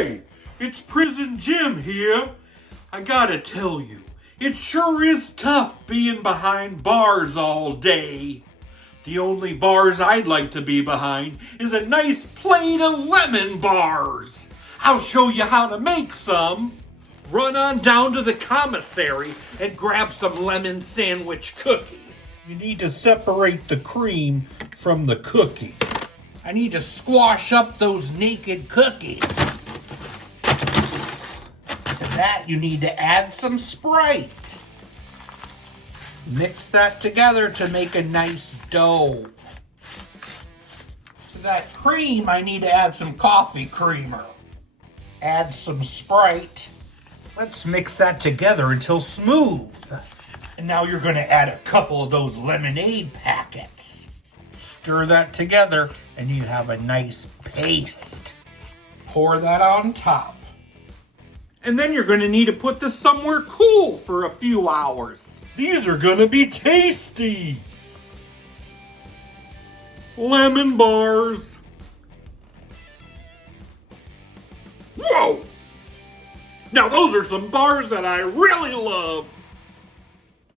Hey, it's Prison Jim here. I gotta tell you, it sure is tough being behind bars all day. The only bars I'd like to be behind is a nice plate of lemon bars. I'll show you how to make some. Run on down to the commissary and grab some lemon sandwich cookies. You need to separate the cream from the cookie. I need to squash up those naked cookies. To that you need to add some Sprite. Mix that together to make a nice dough. To that cream I need to add some coffee creamer. Add some Sprite. Let's mix that together until smooth. And now you're going to add a couple of those lemonade packets. Stir that together and you have a nice paste. Pour that on top. And then you're going to need to put this somewhere cool for a few hours. These are going to be tasty. Lemon bars. Whoa! Now those are some bars that I really love.